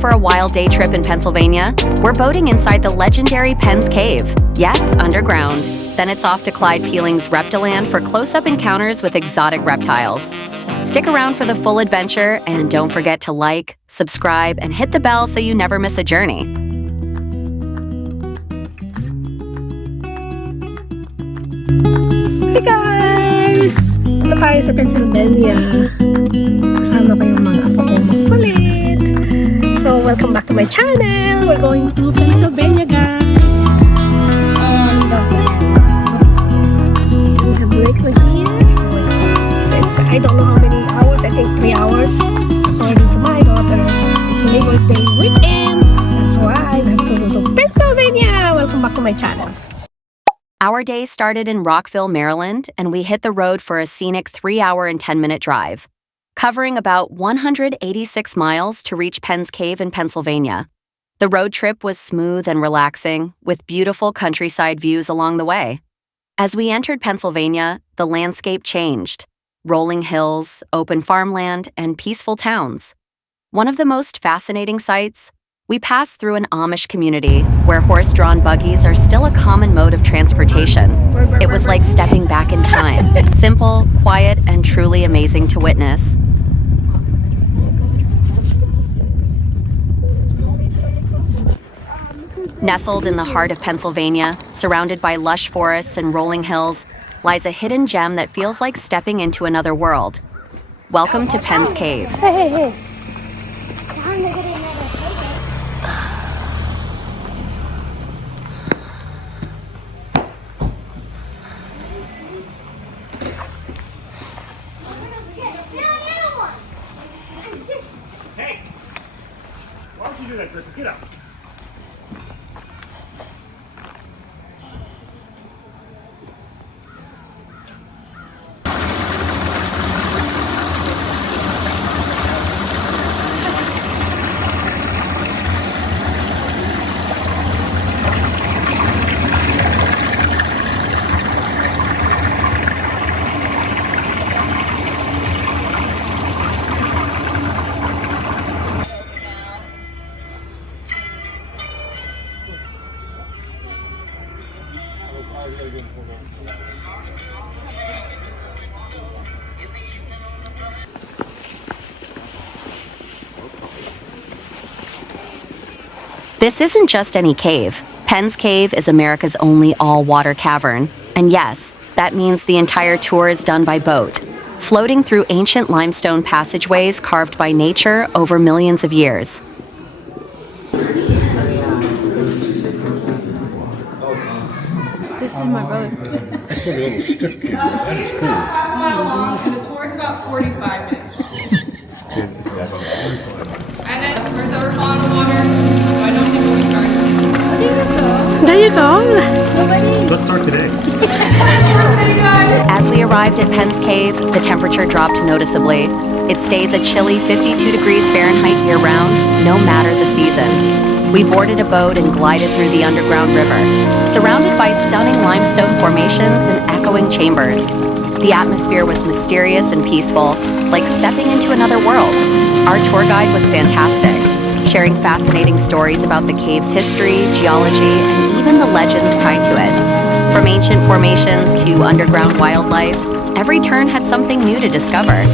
for a wild day trip in Pennsylvania? We're boating inside the legendary Penn's Cave. Yes, underground. Then it's off to Clyde Peeling's Reptiland for close-up encounters with exotic reptiles. Stick around for the full adventure, and don't forget to like, subscribe, and hit the bell so you never miss a journey. Hey guys! Ito tayo sa Pennsylvania. Kasama ko yung mga apo kong makulit. So, welcome back to my channel. We're going to Pennsylvania, guys. And we have break like this. So, I don't know how many hours. I think 3 hours. According to my daughters. It's my birthday weekend. That's why we have to go to Pennsylvania. Welcome back to my channel. Our day started in Rockville, Maryland, and we hit the road for a scenic 3-hour and 10-minute drive, covering about 186 miles to reach Penn's Cave in Pennsylvania. The road trip was smooth and relaxing, with beautiful countryside views along the way. As we entered Pennsylvania, the landscape changed. Rolling hills, open farmland, and peaceful towns. One of the most fascinating sights, we passed through an Amish community where horse-drawn buggies are still a common mode of transportation. It was like stepping back in time. Simple, quiet, and truly amazing to witness. Nestled in the heart of Pennsylvania, surrounded by lush forests and rolling hills, lies a hidden gem that feels like stepping into another world. Welcome to Penn's Cave. Hey. Why don't you do that, Griffin? Get up. This isn't just any cave. Penn's Cave is America's only all-water cavern. And yes, that means the entire tour is done by boat, floating through ancient limestone passageways carved by nature over millions of years. This is my brother. That's a little stick cam. That is cool. The tour is about 45 minutes long. And then where's over falling in the water, so I don't think we'll be starting. There you go. Let's start today. As we arrived at Penn's Cave, the temperature dropped noticeably. It stays a chilly 52 degrees Fahrenheit year-round, no matter the season. We boarded a boat and glided through the underground river, surrounded by stunning limestone formations and echoing chambers. The atmosphere was mysterious and peaceful, like stepping into another world. Our tour guide was fantastic, sharing fascinating stories about the cave's history, geology, and even the legends tied to it. From ancient formations to underground wildlife, every turn had something new to discover.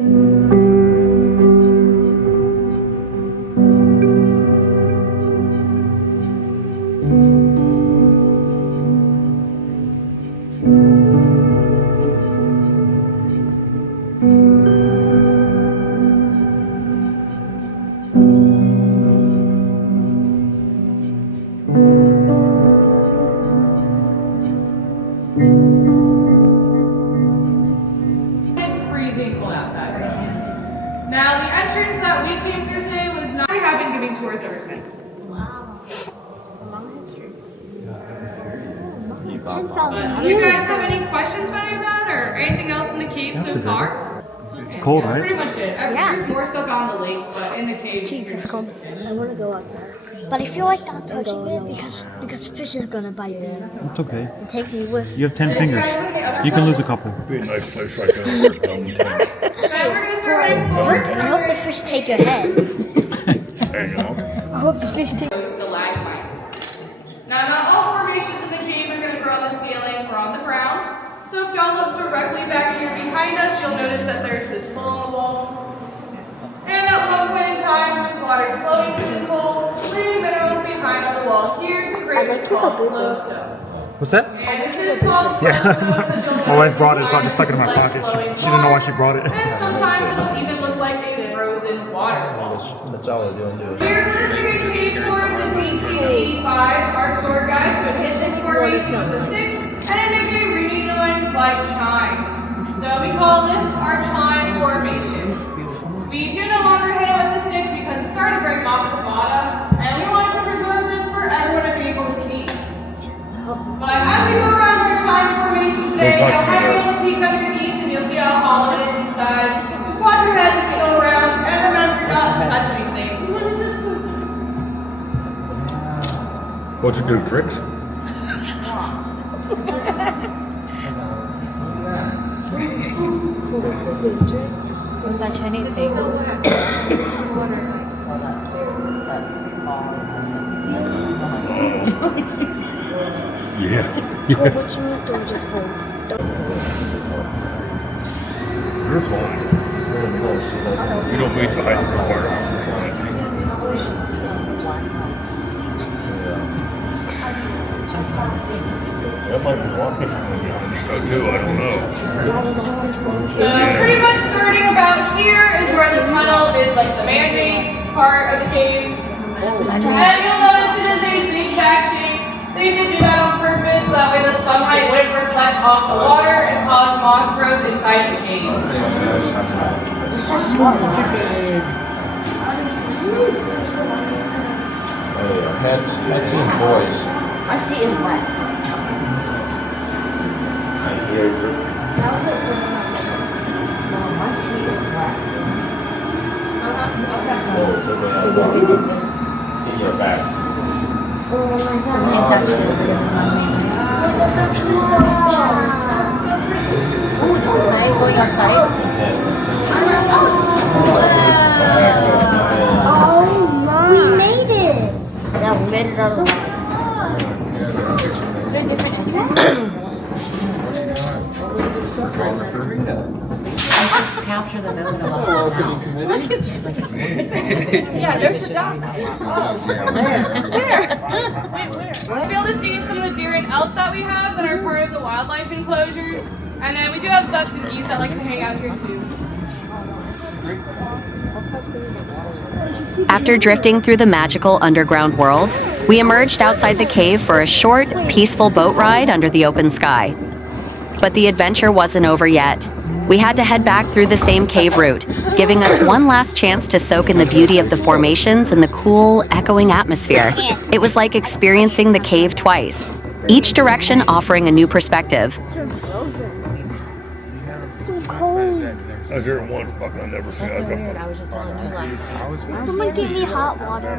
It's freezing cold outside right now. Now, the entrance that we came through today was not. We have been giving tours ever since. Wow. A long history. But do you guys have any questions about any of that or anything else in the cave so far? It's cold, That's right? pretty much it. Yeah. There's more stuff out on the lake, but in the cave. Jeez, it's cold. I want to go out there. But I feel like not touching it because fish is gonna bite me It's okay. and take me with. You have 10 fingers. You can lose a couple. Be a nice place right there. Where it's down the tank. Okay, we're gonna start heading forward. I hope the fish take your head. Hang on. I hope the fish take. Those stalagmites. Now, not all formations in the cave are going to grow on the ceiling or on the ground. So if y'all look directly back here behind us, you'll notice that there's this hole in the wall. And at one point in time, there was water flowing through this hole, leaving minerals behind on the wall here to create what's called flowstone. What's that? And this is called flowstone because you'll My wife notice brought it, the so I just stuck it in my lines pocket. flowing She didn't know why she brought it. And sometimes it'll even look like a frozen waterfall. That's all we're doing. We're first doing cave tours in 1885. Our tour guides would hit this formation with a stick and make a ringing noise like chimes. So we call this our chime formation. We do no longer hit it with a stick because it's starting to break off at the bottom, and we want to preserve this for everyone to be able to see. But as we go around our chime formation today, Don't touch you'll have me, a little peek underneath, and you'll see how hollow it is inside. Just watch your head as you go around, and remember not to touch anything. What'd you do, tricks? Don't touch anything. Yeah. What you need to just hold. You're fine. You don't wait till I can fire. That might be walking so too, I don't know. So pretty much starting about here is where the tunnel is like the man-made part of the cave. And you'll notice it is a zigzag shape. They did do that on purpose so that way the sunlight wouldn't reflect off the water and cause moss growth inside the cave. Heads and boys. I see it wet. In your back. Ooh, this is nice going outside. We made it! Yeah, we made it out of the water. Is there a different essence? Capture the moment of Yeah, there's the duck. Where? You'll be able to see some of the deer and elk that we have that are part of the wildlife enclosures. And then we do have ducks and geese that like to hang out here too. After drifting through the magical underground world, we emerged outside the cave for a short, peaceful boat ride under the open sky. But the adventure wasn't over yet. We had to head back through the same cave route, giving us one last chance to soak in the beauty of the formations and the cool, echoing atmosphere. It was like experiencing the cave twice, each direction offering a new perspective. I was here once, but I never seen it. Someone give me hot water.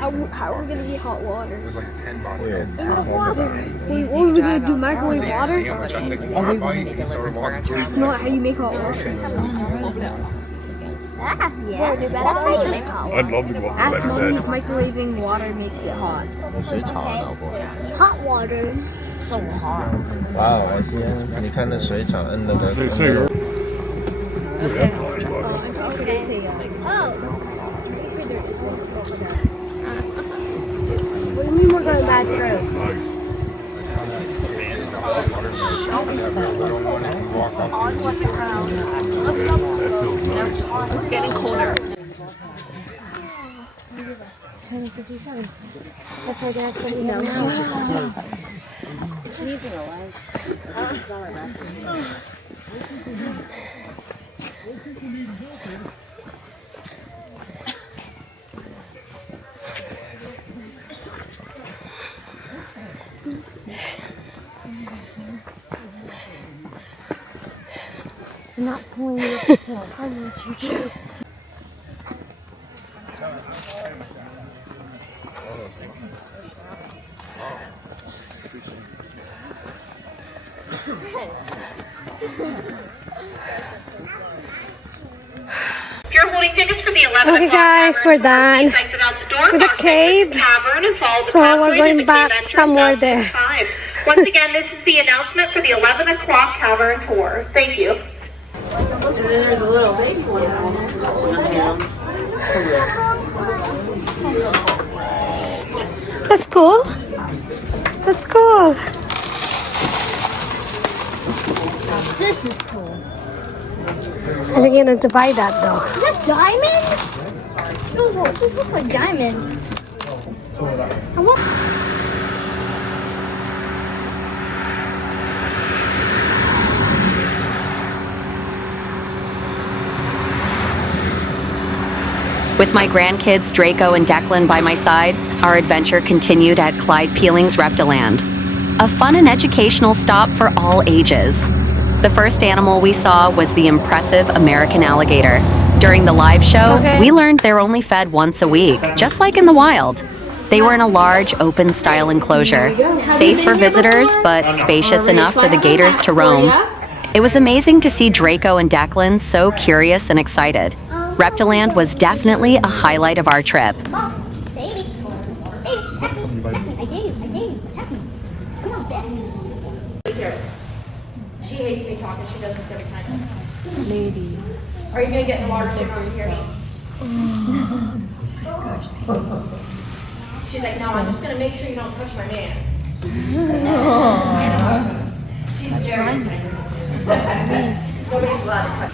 How are we gonna get hot water? In the water. Wait, what are we gonna do? Microwave water? That's not how you make hot water. Yeah, that's how you make hot water. I'd love to go up Ask like mommy if that. microwaving water makes it hot. Hot water. So hot. 哇，我天！你看那水草摁的都。这个。What do you mean we're going back through? It's getting colder. 10:57. That's why Dad's going to eat now. I'm not pulling you up the hill. I want you to. If you're holding tickets for the 11 Okay, o'clock guys, cavern we're tour, done please exit out the door, with the walk cave. exit the cavern, and follow the So we're pathway to going the back cave entrance somewhere at there. this time. Once again, this is the announcement for the 11 o'clock cavern tour. Thank you. That's cool. That's cool. This is cool. I think you're going to buy that though. Is that diamond? This looks like diamond. I want. With my grandkids Drako and Decklan by my side, our adventure continued at Clyde Peeling's Reptiland, a fun and educational stop for all ages. The first animal we saw was the impressive American alligator. During the live show, we learned they're only fed once a week, just like in the wild. They were in a large, open-style enclosure, safe for visitors, but spacious enough for the gators to roam. It was amazing to see Drako and Decklan so curious and excited. Reptiland was definitely a highlight of our trip. Mom, baby. Hey, tap me. Tap me. I dare you. Tap me. Come on, tap me. She hates me talking. She does this every time. Maybe. Are you going to get in the water so you here? She's like, no, I'm just going to make sure you don't touch my man. She's very excited. Nobody's allowed to touch.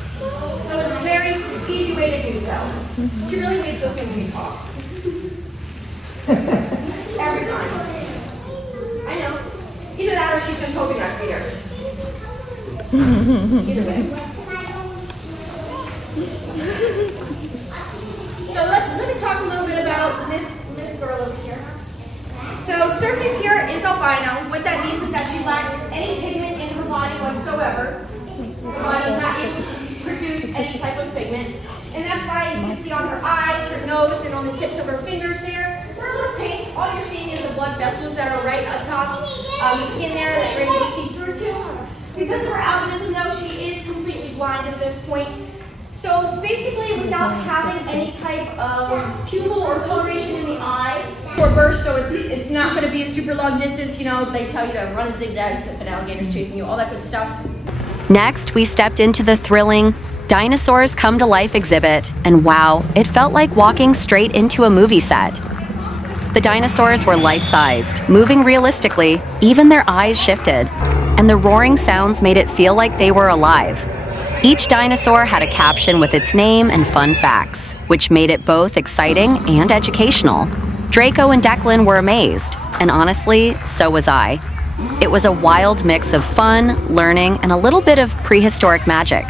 So it's a very easy way to do so. She really hates listening to me talk. Every time. I know. Either that or she's just hoping I feed her. Either way. So let me talk a little bit about this girl over here. So Circus here is albino. What that means is that she lacks any pigment in her body whatsoever. Her body does not produce any type of pigment. And that's why you can see on her eyes, her nose, and on the tips of her fingers there, they're a little pink. All you're seeing is the blood vessels that are right up top, the skin there that you're able to see through to. Because of her albinism though, she is completely blind at this point. So basically without having any type of pupil or coloration in the eye or burst, so it's not going to be a super long distance, you know, they tell you to run in zigzags if an alligator's chasing you, all that good stuff. Next, we stepped into the thrilling Dinosaurs Come to Life exhibit, and wow, it felt like walking straight into a movie set. The dinosaurs were life-sized, moving realistically, even their eyes shifted, and the roaring sounds made it feel like they were alive. Each dinosaur had a caption with its name and fun facts, which made it both exciting and educational. Drako and Decklan were amazed, and honestly, so was I. It was a wild mix of fun, learning, and a little bit of prehistoric magic.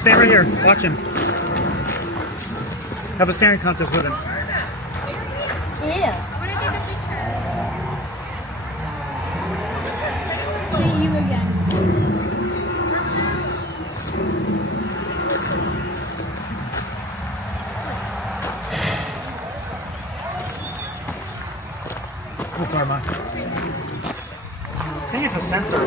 Stand right here. Watch him. Have a staring contest with him. Yeah. See you again. What's our man? I think it's a sensor.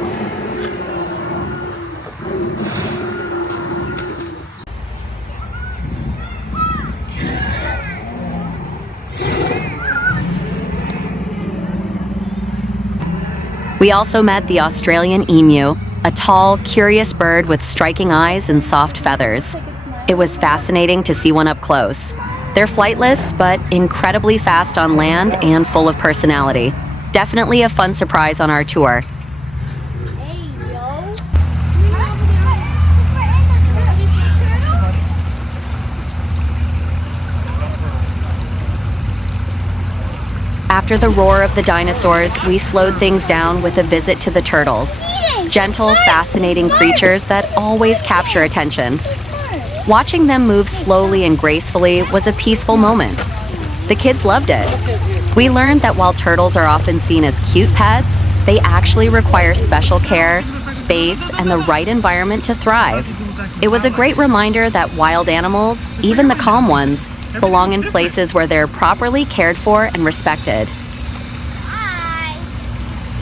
We also met the Australian emu, a tall, curious bird with striking eyes and soft feathers. It was fascinating to see one up close. They're flightless, but incredibly fast on land and full of personality. Definitely a fun surprise on our tour. Hey, yo. After the roar of the dinosaurs, we slowed things down with a visit to the turtles. Gentle, fascinating creatures that always capture attention. Watching them move slowly and gracefully was a peaceful moment. The kids loved it. We learned that while turtles are often seen as cute pets, they actually require special care, space, and the right environment to thrive. It was a great reminder that wild animals, even the calm ones, belong in places where they're properly cared for and respected. Hi.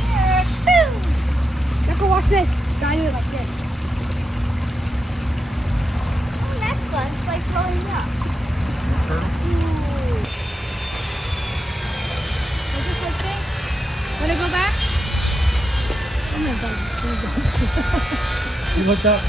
Here. Boom. Look, watch this. Gotta do it like this. Oh, that's fun. It's like blowing up. Ooh. Is this okay? Wanna go back? Oh my god. You looked up.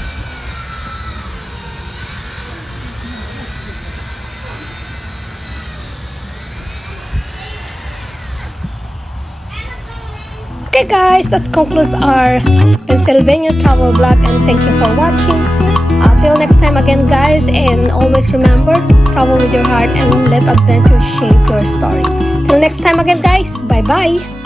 Okay guys, that concludes our Pennsylvania travel vlog, and thank you for watching. Till next time again guys, and always remember, travel with your heart and let adventure shape your story. Till next time again guys, bye bye!